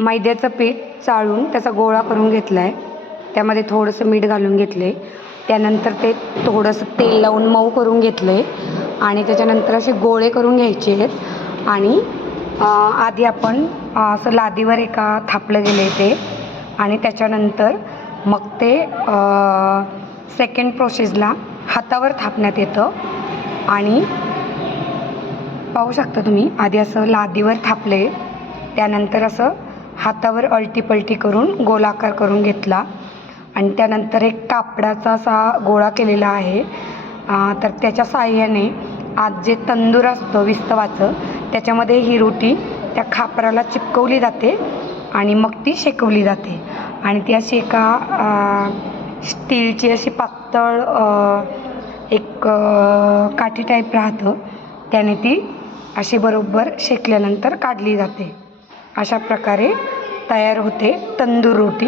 मैद्याचं पीठ चाळून त्याचा गोळा करून घेतला आहे त्यामध्ये थोडंसं मीठ घालून घेतलं आहे त्यानंतर ते थोडंसं तेल लावून मऊ करून घेतलं आहे आणि त्याच्यानंतर असे गोळे करून घ्यायचे आहेत. आणि आधी आपण असं लादीवर एका थापलं गेलं आहे ते. आणि त्याच्यानंतर मग ते सेकंड प्रोसेसला हातावर थापण्यात येतं. आणि पाहू शकता तुम्ही आधी असं लादीवर थापले त्यानंतर असं हातावर अलटीपलटी करून गोलाकार करून घेतला. आणि त्यानंतर एक कापडाचा असा गोळा केलेला आहे. तर त्याच्या साहाय्याने आज जे तंदूर असतं विस्तवाचं त्याच्यामध्ये ही रोटी त्या खापराला चिपकवली जाते आणि मग ती शेकवली जाते. आणि ती अशी एका स्टीलची अशी पातळ एक काठी टाईप राहतं. त्याने ती अशी बरोबर शेकल्यानंतर काढली जाते. अशा प्रकारे तयार होते. तंदूर रोटी.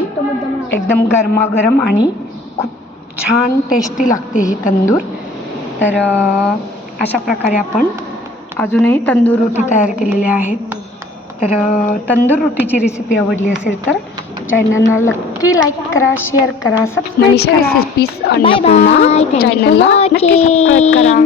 एकदम गरमागरम आणि खूप छान टेस्टी लागते ही तंदूर. तर अशा प्रकारे आपण अजूनही तंदूर रोटी तयार केलेल्या आहेत तर तंदूर रोटीची रेसिपी आवडली असेल तर चॅनलला नक्की लाईक करा शेअर करा सबस्क्राईब रेसिपीज अन्नपूर्णा चॅनलला नक्की सबस्क्राईब. करा.